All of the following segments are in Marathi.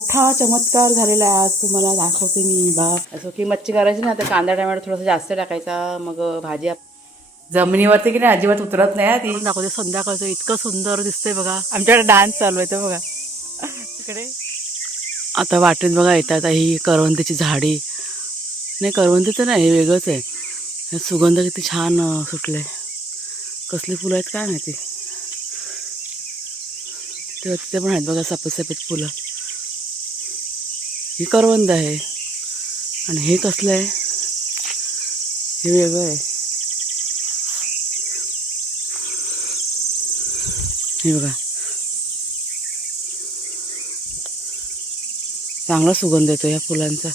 मोठा चमत्कार झालेला आहे आज तुम्हाला दाखवते मी बाप असं की मच्छी करायची ना तर कांदा टमॅटो थोडासा जास्त टाकायचा मग भाजी आप- जमिनीवरती की नाही अजिबात उतरत नाही हा ती. दाखवते संध्याकाळचं इतकं सुंदर दिसतंय बघा. आमच्याकडे डान्स चालू आहे तो बघा. तिकडे आता वाटेत बघा येतात ही करवंदीची झाडी. नाही करवंदीचं नाही हे वेगळंच आहे. हे सुगंध किती छान सुटले कसली फुलं आहेत काय माहिती? तेव्हा तिथे पण आहेत बघा सफेद सफेद फुलं. ही करवंद आहे. आणि हे कसलं आहे? हे वेगळं आहे. हे बघा. चांगला सुगंध येतो या फुलांचा.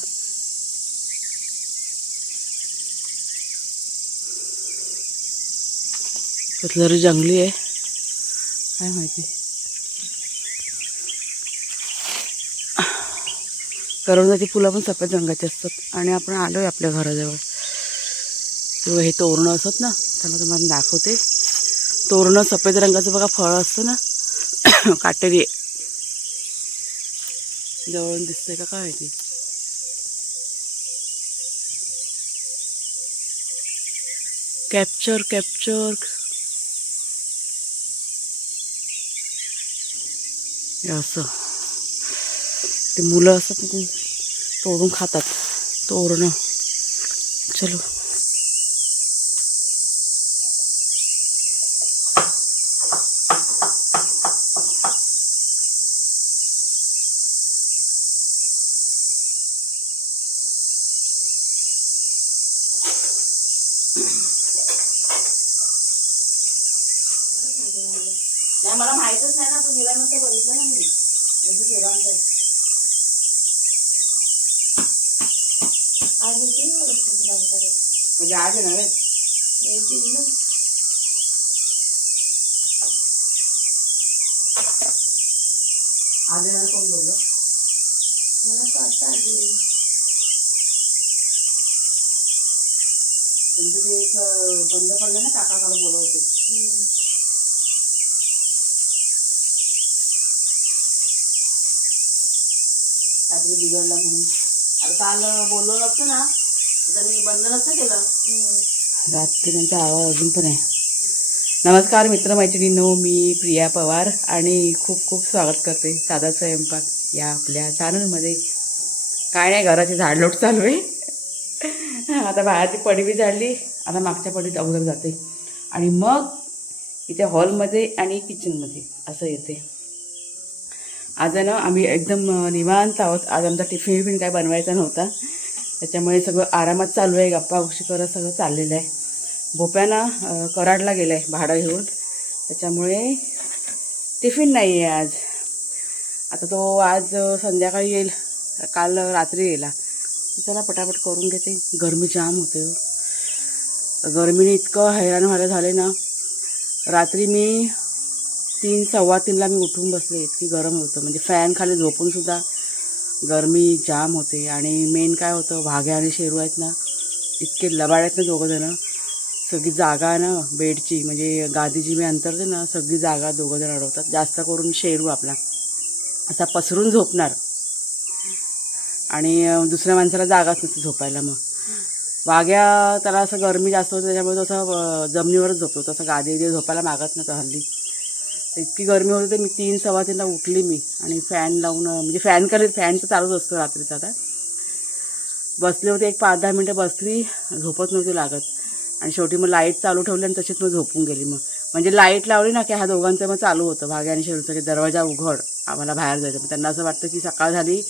कसलं जंगली आहे? काय माहिती? करवंदाची फुलं पण सफेद रंगाची असतात. आणि आपण आलो आहे आपल्या घराजवळ. किंवा हे तोरणं असत ना त्याला तुम्हाला दाखवते. तोरणं सफेद रंगाचं बघा फळ असतं ना. काटेरी. जवळून दिसतंय का काय माहिती कॅप्चर कॅप्चर हे असं. ते मुलं असतात तोडून खातात. तोरणं चलो. नाही मला माहितच नाही ना तू गेल्यानंतर बघितलं ना मी. तुझं केलं आज येतील ना रस्त्याचं काम करायला म्हणजे आज येणार आहे येतील ना आज येणार कोण बोललो मला असं वाटतं आज येईल त्यांचं ते एक अं, बंद पडलं ना काकाकडे बोलवते हम्म. रात्री बिघडला म्हणून आता काल बोललो नसतं ना तर मी बंद नसतं केलं. रात्री त्यांचा आवाज अजून पण आहे. नमस्कार मित्रमैत्रिणींनो मी प्रिया पवार आणि खूप खूप स्वागत करते साधा स्वयंपाक या आपल्या चॅनलमध्ये काय नाही घराची झाडलोट चालू आहे. आता बाहेरची पडी बी झाडली आता मागच्या पडीत अगोदर जाते. आणि मग इथे हॉलमध्ये आणि किचनमध्ये असं येते. आज आहे ना आम्ही एकदम निवांत आहोत. आज आमचा टिफिन विफिन काय बनवायचा नव्हता. त्याच्यामुळे सगळं आरामात चालू आहे. गप्पा गोष्टी करत सगळं चाललेलं आहे. भोप्याना कराडला गेलं आहे भाडं घेऊन. त्याच्यामुळे टिफिन नाही आहे आज. आता तो आज संध्याकाळी येईल. काल रात्री येला चला पटापट करून घेते. गरमी जाम होते हो. गरमीने इतकं हैराण व्हायला झाले ना. रात्री मी तीन सव्वा तीनला मी उठून बसले. इतकी गरम होतं. म्हणजे फॅन खाली झोपून सुद्धा गरमी जाम होते. आणि मेन काय होतं? भाग्या आणि शेरू आहेत ना इतके लबाड्यात आहेत ना दोघं जणं सगळी जागा आहे ना बेडची. म्हणजे गादीची मी अंतरते ना सगळी जागा दोघं जण अडवतात. जास्त करून शेरू आपला. असा पसरून झोपणार. आणि दुसऱ्या माणसाला जागाच नसते झोपायला मग. वाघ्या त्याला असं गरमी जास्त होते त्याच्यामुळे तो असं जमिनीवरच झोपतो. तसं गादी झोपायला मागत नव्हतं हल्ली. इतकी गरमी होती तर मी तीन सव्वा तीनला उठली मी आणि फॅन लावून म्हणजे फॅन करत फॅन तर चालूच असतो रात्रीचा आता. बसले होते एक पाच दहा मिनटं बसली झोपत नव्हती लागत. आणि शेवटी मग लाइट चालू ठेवली आणि तशीच मग झोपून गेली मग. म्हणजे लाइट लावली ना की ह्या दोघांचं मग चालू होतं भाग्या आणि शेरूचं की दरवाजा उघड आम्हाला बाहेर जायचं. मग त्यांना असं वाटतं की सकाळ झाली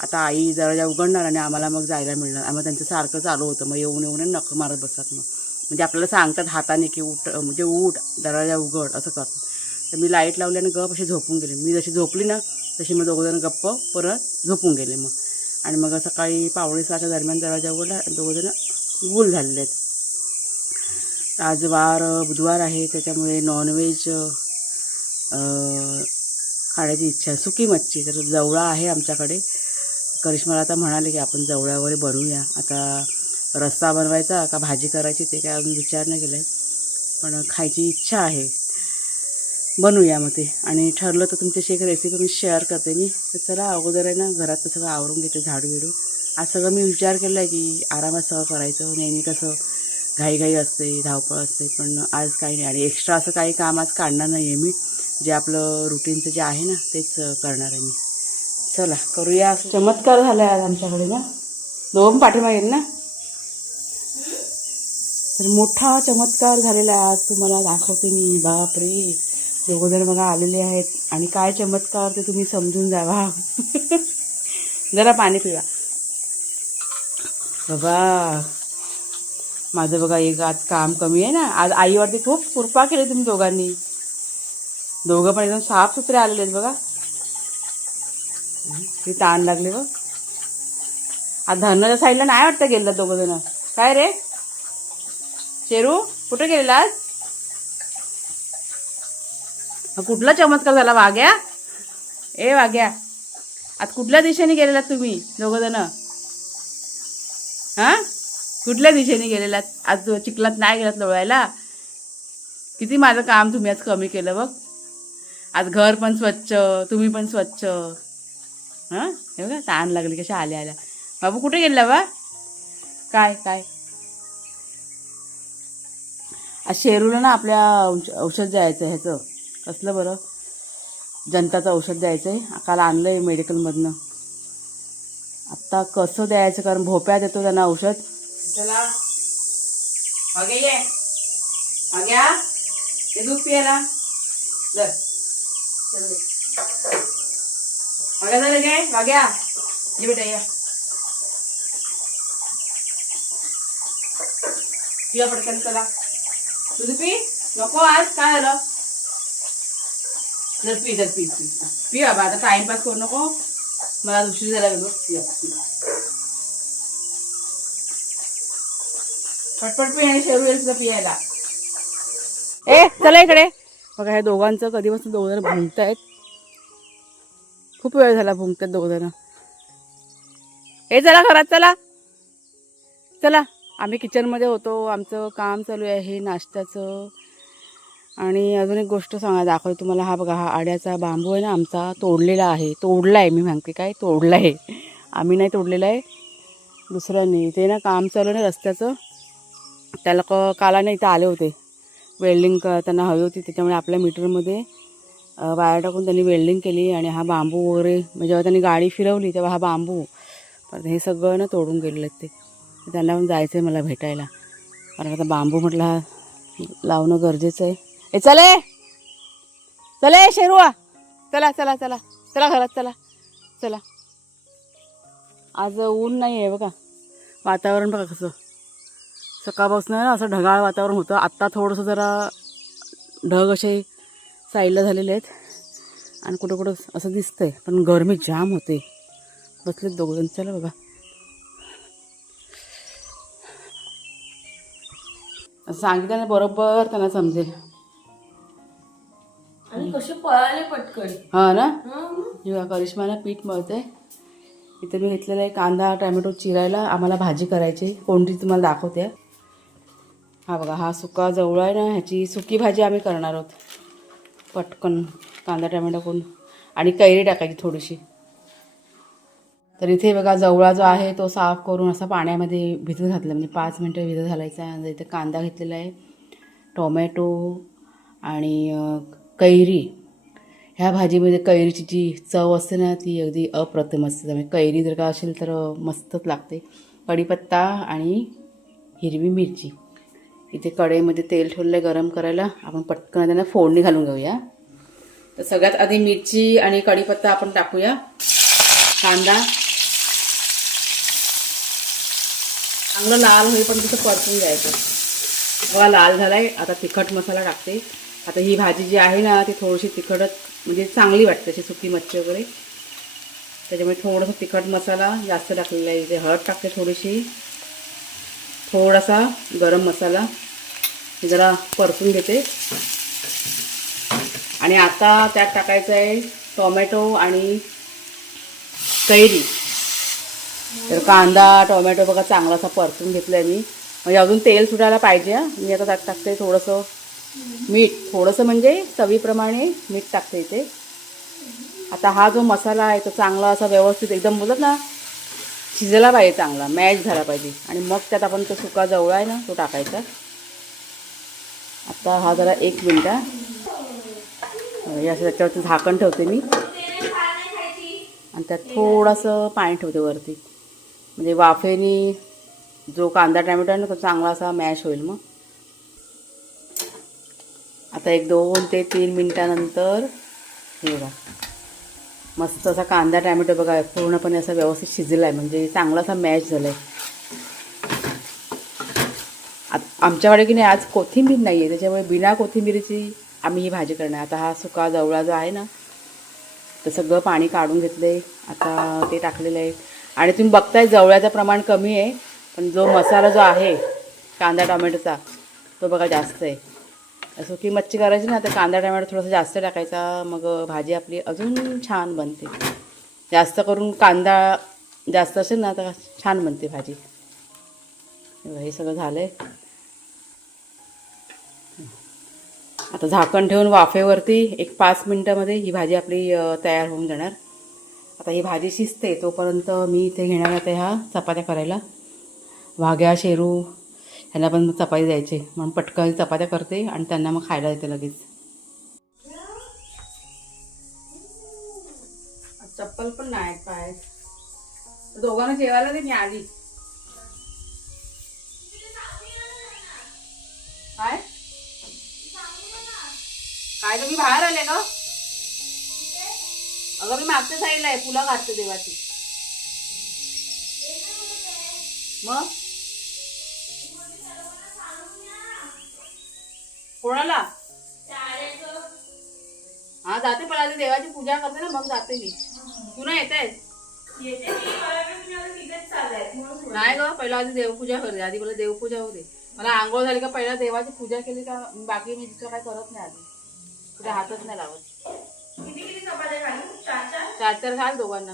आता आई दरवाजा उघडणार आणि आम्हाला मग जायला मिळणार. आणि मग त्यांचं सारखं चालू होतं मग येऊन येऊन नख मारत बसतात मग. म्हणजे आपल्याला सांगतात हाताने की उठ म्हणजे उठ दरवाजा उघड असं करतात. तर मी लाइट लावली आणि गप असे झोपून गेले. मी जशी झोपली ना तशी मग दोघंजण गप्प परत झोपून गेले मग. आणि मग सकाळी पावणे सहाच्या दरम्यान दरवाजा उघडला आणि दोघंजण गुल झालेले आहेत. आज वार बुधवार आहे त्याच्यामुळे नॉनव्हेज खाण्याची इच्छा आहे. सुकी मच्छी तर जवळा आहे आमच्याकडे. करिश्माला आता म्हणाले की आपण जवळ्यावर बनवूया. आता रस्सा बनवायचा का भाजी करायची ते काय अजून विचार नाही केला आहे पण खायची इच्छा आहे. बनवूया मग ते. आणि ठरलं तर तुमच्याशी एक रेसिपी मी शेअर करते मी. तर चला अगोदर आहे ना घरात सगळं आवरून घेते झाडू बिडू. आज सगळं मी विचार केला आहे की आरामात सगळं करायचं. नेहमी कसं घाईघाई असते धावपळ असते. पण आज काही नाही. आणि एक्स्ट्रा असं काही काम आज काढणार नाही आहे मी. जे आपलं रुटीनचं जे आहे ना तेच करणार आहे मी. चला करूया असं. चमत्कार झाला आहे आज आमच्याकडे ना. दोन पाठीमागे ना. तर मोठा चमत्कार झालेला आहे आज. तुम्हाला दाखवते मी. बापरे. दोघंजण बघा आलेले आहेत. आणि काय चमत्कार ते तुम्ही समजून जावा. जरा पाणी पिवा. बाबा माझं बघा एक आज काम कमी आहे ना. आज आईवरती खूप कृपा केली तुम्ही दोघांनी. दोघं पण एकदम साफ सुथरे आलेले आहेत बघा. ते ताण लागले बघ. आज धरणाच्या साईडला नाही वाटतं गेलं दोघं जण. काय रे? शेरू कुठे गेलेला आज? हा कुठला चमत्कार झाला? वाघ्या? ए वाघ्या. आता कुठल्या दिशेने गेलेलात तुम्ही दोघंजण? हां? कुठल्या दिशेने गेलेलात? आज चिखलात नाही गेलात लोळायला? किती माझं काम तुम्ही आज कमी केलं बघ. आज घर पण स्वच्छ तुम्ही पण स्वच्छ. हां? हे बघा ताण लागली कशा आल्या आल्या. बाबू कुठे गेला बा? काय काय? आज शेरूला ना आपल्या औष- औषध जायचं ह्याचं. कसलं बरं? जनताचं औषध द्यायचं आहे काल आणलं आहे मेडिकलमधनं. आत्ता कसं द्यायचं? कारण भोप्या देतो त्यांना औषध. चला. अगे ये. माग्या ते दूध पियाला दर माग्या झालं काय माग्या ये बेटा या. पिया पटकन चला. तुझं पी. नको आज. काय झालं? जर पी जर पी पी पी बाबा आता टाइमपास करू नको मला उशीर झाला गेलो पी पी. पटपट पी आणि शेरू येईल पियायला ए चला इकडे बघा ह्या दोघांचं कधीपासून दोघ जण भुंकतायत आहेत खूप वेळ झाला भुंकतात दोघ जण ए चला घरात चला चला आम्ही किचनमध्ये होतो आमचं काम चालू आहे नाश्त्याचं आणि अजून एक गोष्ट सांगा दाखवते तुम्हाला. हा बघा हा आड्याचा बांबू आहे ना आमचा तोडलेला आहे. तोडला आहे मी म्हणते काय तोडला आहे आम्ही नाही तोडलेला आहे. दुसऱ्यांनी. ते ना काम चालू नाही ना रस्त्याचं. त्याला क काला नाही इथं आले होते. वेल्डिंग क त्यांना हवी होती त्याच्यामुळे आपल्या मीटरमध्ये वायर टाकून त्यांनी वेल्डिंग केली आणि हा बांबू वगैरे म्हणजे जेव्हा त्यांनी गाडी फिरवली तेव्हा हा बांबू परत हे सगळं ना तोडून गेलेलं आहेत ते. त्यांना पण जायचं आहे मला भेटायला. कारण आता बांबू म्हटलं हा लावणं गरजेचं आहे. ए चले चले शेरुआ. चला चला चला. चला घरात चला. चला. आज ऊन नाही आहे बघा. वातावरण बघा कसं. सकाळपासून ना असं ढगाळ वातावरण होतं. आत्ता थोडंसं जरा ढग असे साईडला झालेले आहेत. आणि कुठं कुठं असं दिसतंय. पण गरमी जाम होते. बसलेत दोघं चला बघा. असं सांगितलं ना बरोबर त्यांना समजेल. आणि कसे पळाले पटकन. हा ना? जेव्हा करिश्माला पीठ मळते इथे मी घेतलेला आहे कांदा टॅमॅटो चिरायला आम्हाला भाजी करायची कोणती तुम्हाला दाखवते. हा बघा हा सुका जवळ आहे ना ह्याची सुकी भाजी आम्ही करणार आहोत. पटकन कांदा टॅमॅटो करून. आणि कैरी टाकायची थोडीशी. तर इथे बघा जवळा जो आहे तो साफ करून असा पाण्यामध्ये भिजत घातला. म्हणजे पाच मिनटं भिजत घालायचा आहे. इथे कांदा घेतलेला आहे. टोमॅटो आणि कैरी. ह्या भाजीमध्ये कैरीची जी चव असते ना ती अगदी अप्रतिम असते. त्यामुळे कैरी जर का असेल तर मस्तच लागते. कढीपत्ता आणि हिरवी मिरची. इथे कढईमध्ये तेल ठेवलं आहे गरम करायला. आपण पटकन त्यांना फोडणी घालून घेऊया. तर सगळ्यात आधी मिरची आणि कढीपत्ता आपण टाकूया. कांदा. चांगलं लाल होईपर्यंत तिथं परतून घ्यायचं. बघा लाल झालाय. आता तिखट मसाला टाकते. आता ही भाजी जी आहे ना ती थोडीशी तिखटच म्हणजे चांगली वाटते अशी सुकी मच्छी वगैरे. त्याच्यामुळे थोडंसं तिखट मसाला जास्त टाकलेला आहे. इथे हळद टाकते थोडीशी. थोडासा गरम मसाला. जरा परतून घेते. आणि आता त्यात टाकायचं आहे टोमॅटो आणि कैरी. तर कांदा टोमॅटो बघा चांगला असा परतून घेतला आहे मी. म्हणजे अजून तेल सुटायला पाहिजे मी आता त्यात टाकते थोडंसं मीठ थोडंसं म्हणजे चवीप्रमाणे मीठ टाकते इथे. आता हा जो मसाला आहे तो चांगला असा व्यवस्थित एकदम बोलत ना शिजला पाहिजे चांगला मॅश झाला पाहिजे. आणि मग त्यात आपण तो सुका जवळ आहे ना तो टाकायचा. आता हा जरा एक मिनिट हा. असं त्याच्यावरती झाकण ठेवते मी. आणि त्यात थोडंसं पाणी ठेवते वरती. म्हणजे वाफेनी जो कांदा टॅमॅटो आहे ना तो चांगला असा मॅश होईल मग. आता एक दोन ते तीन मिनटानंतर हे बघा. मस्त असा कांदा टॅमॅटो बघा पूर्णपणे असा व्यवस्थित शिजला आहे म्हणजे चांगला असा मॅच झाला आहे आमच्याकडे की नाही आज कोथिंबीर नाही आहे त्याच्यामुळे बिना कोथिंबीरीची आम्ही ही भाजी करणार. आता हा सुका जवळा जो आहे ना तर सगळं पाणी काढून घेतलं आहे आता ते टाकलेलं आहे. आणि तुम्ही बघताय जवळ्याचं प्रमाण कमी आहे. पण जो मसाला जो आहे कांदा टोमॅटोचा तो बघा जास्त आहे. सुकी मच्छी करायची ना तर कांदा टोमॅटो थोडासा जास्त टाकायचा. मग भाजी आपली अजून छान बनते. जास्त करून कांदा जास्त असेल ना तर छान बनते भाजी. हे सगळं झालं आहे आता झाकण ठेवून वाफेवरती एक पाच मिनटामध्ये ही भाजी आपली तयार होऊन जाणार. आता ही भाजी शिजते तोपर्यंत मी इथे घेणार आता ह्या चपात्या करायला. वाघ्या शेरू ह्याला पण चपाती द्यायचे. म्हणून पटकन चपात्या करते आणि त्यांना मग खायला देते लगेच. चप्पल पण नाही पाय दोघांना जेवायला दे मी आली काय? काय तुम्ही बाहेर आले का अगं मी मागच्या साईडला आहे. फुलं घातते देवाची. मग? कोणाला? हा जाते पण आधी देवाची पूजा करते ना मग जाते मी. तू ना येत नाही ग पहिला आधी देवपूजा करते आधी मला देवपूजा होते मला आंघोळ झाली का पहिला देवाची पूजा केली का बाकी मी दुसरं काय करत नाही आधी. कुठे हातच नाही लावत. चार चार घाल दोघांना.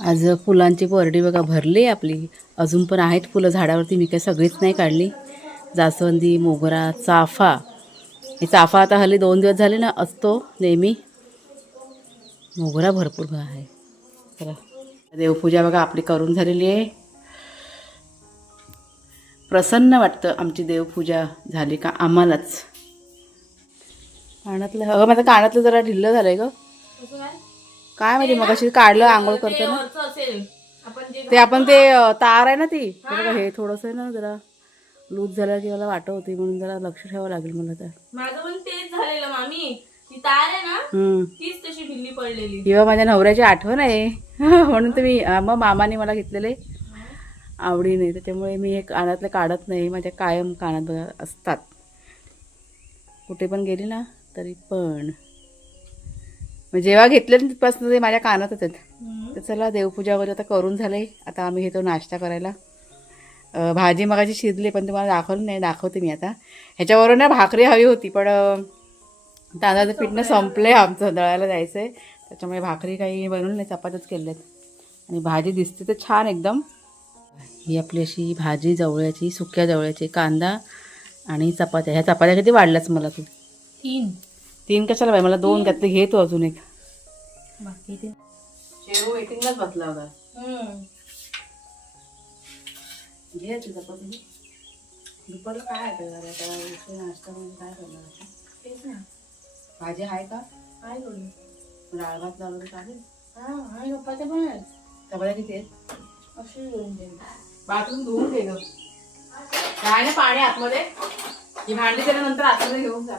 आज फुलांची परडी बघा भरली आपली. अजून पण आहेत फुलं झाडावरती मी काही सगळीच नाही काढली. जास्वंदी मोगरा चाफा. हे चाफा आता हल्ली दोन दिवस झाले ना असतो नेहमी. मोगरा भरपूर बघा आहे. चला. देवपूजा बघा आपली करून झालेली आहे. प्रसन्न वाटतं आमची देवपूजा झाली का आम्हालाच. कानातलं अगं माझं कानातलं जरा ढिल्लं झालं आहे गं. काय माहिती मग अशी काढलं आंघोळ करताना ते आपण ते तार आहे ना ती. हे. थोडंसं आहे ना जरा लूज झालं की मला वाटत होती म्हणून जरा लक्ष ठेवावं लागेल मला तर. माझं पण तेच झालेलं मामी. ती तार आहे ना हम्म. तीच तशी ढिल्ली पडलेली. किंवा माझ्या नवऱ्याची आठवण आहे. म्हणून तुम्ही मग मामाने मला घेतलेले आवडीने. त्याच्यामुळे मी हे कानातलं काढत नाही माझ्या कायम कानात बघा असतात. कुठे पण गेली ना तरी पण. जेव्हा घेतले ना तिथपासून ते माझ्या कानातच आहेत तर चला देवपूजा वगैरे आता करून झाले आता आम्ही घेतो नाश्ता करायला. भाजी मगाची शिजली पण तुम्हाला दाखवलं नाही दाखवते मी आता. ह्याच्यावरून ना भाकरी हवी होती पण तांदळाचं पीठ ना संपलं आहे आमचं दळायला जायचं आहे त्याच्यामुळे भाकरी काही बनवलं नाही चपात्याच केल्यात. आणि भाजी दिसते तर छान एकदम. ही आपली अशी भाजी जवळ्याची सुक्या जवळ्याची कांदा आणि चपात्या. ह्या चपात्या किती वाढल्याच मला तू? तीन. तीन कशाला पाहिजे मला दोन त्यातले घेतो अजून एक. बाकी ते. शेरू वेटिंगलाच बसला होता. हम्म. घे तुझा दुपारला काय आहे आता? नाश्ता म्हणजे काय करणार आता? तेच ना. भाजी आहे का? काय करू डाळ भात लावलं तर चालेल. हा आणि पप्पाचे पण आहेत. चपात्या किती आहेत? अशी दे बाथरूम धुवून घे ग. काय ना पाणी आतमध्ये. ही भांडी त्याच्यानंतर आतमध्ये घेऊन जा.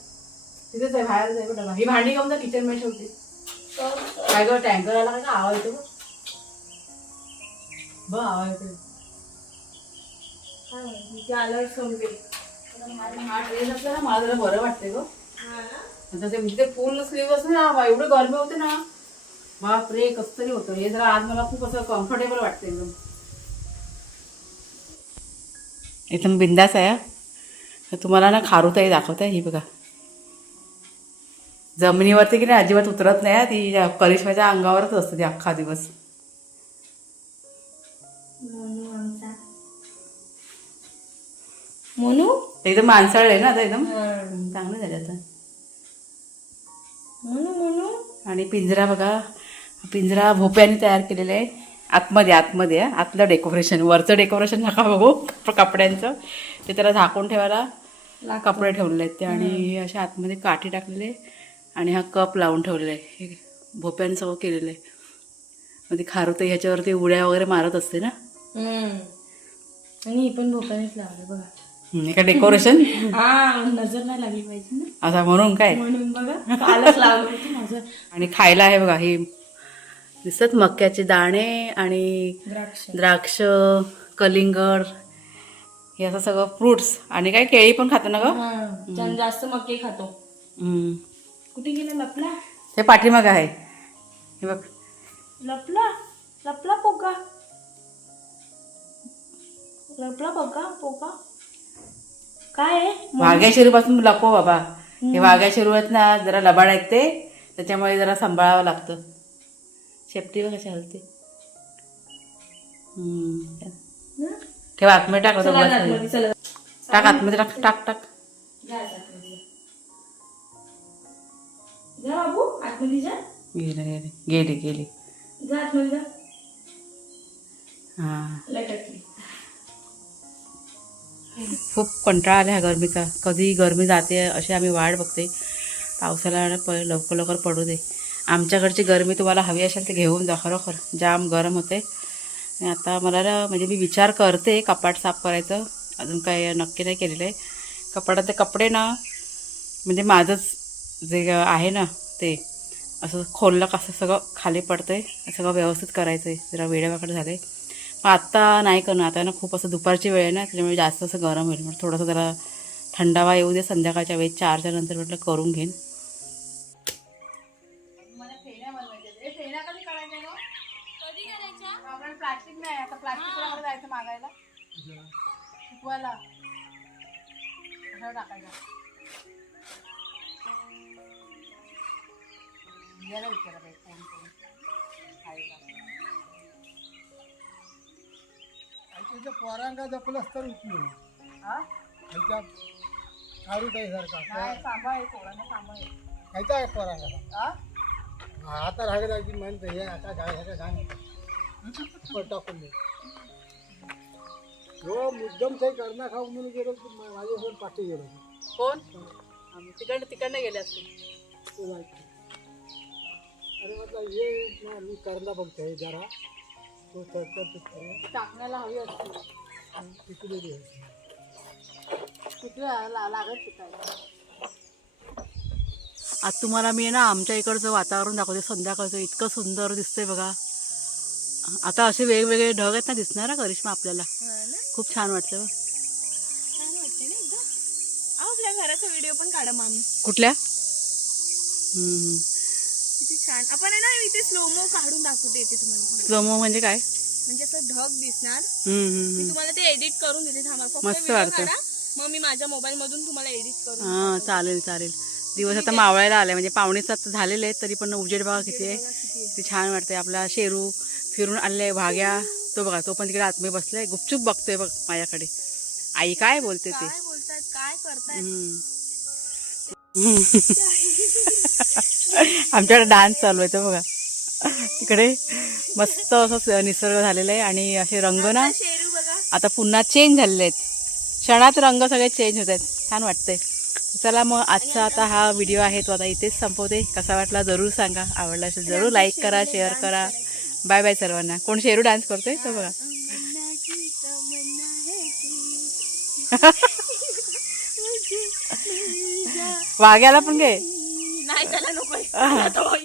तिथेच आहे बाहेरच आहे कुठं ही भांडी घेऊन जा किचनमध्ये ठेवते. काय ग टँकर आला का आवाज येतो बघ बघ आवाज येतो आल्यावर समजेल हा ड्रेस असला ना मला जरा बरं वाटतंय गं. हा ते फुल स्लीव असते ना एवढं गरमी होते ना. बापरे कसं तरी होतं. हे जरा आज मला खूप असं कम्फर्टेबल वाटतं एकदम. एकदम बिंदास आहे तुम्हाला ना खारुताई दाखवते ही बघा. जमिनीवरती की नाही अजिबात उतरत नाही. ती करिश्माच्या अंगावरच असते ती अख्खा दिवस. मोनू एकदम माणसाळले ना आता एकदम. चांगलं झालं आता. मोनू मोनू? आणि पिंजरा बघा. पिंजरा भोप्याने तयार केलेला आहे. आतमध्ये आतमध्ये. आतलं डेकोरेशन. वरचं डेकोरेशन नका बघू. कप- कपड्यांचं. ते त्याला झाकून ठेवायला कपडे ठेवलेले आहेत ते. आणि अशा आतमध्ये काठी टाकलेले आणि हा कप लावून ठेवलेला आहे. हे भोप्याने सगळं केलेलं आहे. मग ती खारुताई ह्याच्यावरती उड्या वगैरे मारत असते ना. आणि पण भोपाळीच लावले बघा. काय डेकोरेशन? हा नजर नाही लागली पाहिजे ना. असा म्हणून काय? म्हणून बघा कालच लावलं आणि खायला आहे बघा हे दिसतात मक्याचे दाणे आणि द्राक्ष. कलिंगड हे असं सगळं फ्रुट्स आणि काय केळी पण खातो ना ग? जास्त मके खातो. कुठे गेला? लपला? हे पाठीमाग आहे. हे बघ. लपला? लपला पोका लपला पोका पोका काय आहे? वाघ्या शेरू पासून लपो बाबा. हे वाघ्या शेरू आहेत ना जरा लबाड आहेत ते. त्याच्यामुळे जरा सांभाळावं लागतं. शेपटी बघ कशी हलते? हम्म. ठेव आतमध्ये टाक. आता चला बस. आतमध्ये, चला. टाक आतमध्ये टाक. टाक टाक. जा. जा बाबू आतमध्ये जा. गेले गेले गेली गेली. जा आतमध्ये जा. हां. लटकली खूप कंटाळा आला ह्या गरमीचा. कधी गरमी जाते अशी आम्ही वाट बघते. पावसाला प लवकर लवकर पडू दे. आमच्याकडची गरमी तुम्हाला हवी असेल तर घेऊन जा खरोखर. जाम गरम होते. आणि आता मला ना म्हणजे मी विचार करते कपाट साफ करायचं. अजून काय नक्की नाही केलेलं आहे. कपाटात कपडे ना म्हणजे माझंच जे आहे ना ते असं खोललं कसं सगळं खाली पडतंय सगळं व्यवस्थित करायचं आहे जरा वेळेवाकडे झालं आहे मग आत्ता नाही करणार आता ना खूप असं दुपारची वेळ आहे ना त्याच्यामुळे जास्त असं गरम होईल. मग थोडंसं जरा थंडावा येऊ दे संध्याकाळच्या वेळेस चारच्या नंतर म्हटलं करून घेईन. प्लास्टिक नाही आता प्लास्टिक जायचं मागायला? शिकवायला. टाकायला याला विचारा बाई फोन करून आहे का? त्याच्या पोरांका जपलंच तर उपयोग हा? त्याच्या काढू काही सारखा नाही, सांभाळ आहे, पोरांना सांभाळ. आहे. खायचा आहे पोरांका हा? आता म्हणतं हे आता काय ह्याचा घाण पण टाकून दे. हो मुद्दम काही करणार खाऊ म्हणून गेलो की माझ्यासोबत पाठी गेलो. कोण? तिकडनं तिकडनं गेले असते तो जायचं. अरे म्हटलं ये मी करला बघतोय जरा। तो तिकडे टाकण्याला हवी असते. तिकडे दे. किती ला- ला- लागत शिकायला. आज तुम्हाला मी ना आमच्या इकडचं वातावरण दाखवते. संध्याकाळचं इतकं सुंदर दिसतंय बघा. आता असे वेगवेगळे ढग आहेत ना दिसणार ना करिश्मा आपल्याला? खूप छान वाटतं बघ. छान वाटते ना एकदम. अहो, आपल्या घराचा व्हिडिओ पण काढा मामी. कुठल्या? हम्म. किती छान. आपण आहे ना इथे स्लोमो काढून दाखवते येते तुम्हाला. स्लोमो म्हणजे काय? म्हणजे असं ढग दिसणार. मी. तुम्हाला ते एडिट करून देते थांबा. फक्त मस्त video वाटतं. काढा. मग मी माझ्या मोबाईल मधून तुम्हाला एडिट करून हा चालेल चालेल. दिवस आता मावळायला आले म्हणजे पावणे सात झालेले आहेत तरी पण उजेड बघा किती आहे. किती छान वाटते आपला शेरू फिरून आले भाग्या तो बघा तो पण तिकडे आतमध्ये बसलाय. गुपचूप बघतोय बघ माझ्याकडे. आई काय बोलते ते? काय बोलतात काय हम्म. आमच्याकडे डान्स चालू आहे तो बघा. तिकडे मस्त असं निसर्ग झालेला आहे आणि असे रंग ना आता पुन्हा चेंज झालेले आहेत. क्षणात रंग सगळे चेंज होत आहेत. छान वाटतंय. चला मग आजचा आता हा व्हिडिओ आहे तो आता इथेच संपवते. कसा वाटला जरूर सांगा. आवडला असेल जरूर लाईक करा शेअर करा. बाय बाय सर्वांना. कोण शेरू डान्स करतोय? तो बघा. वाघ्याला पण घे. नाही त्याला नको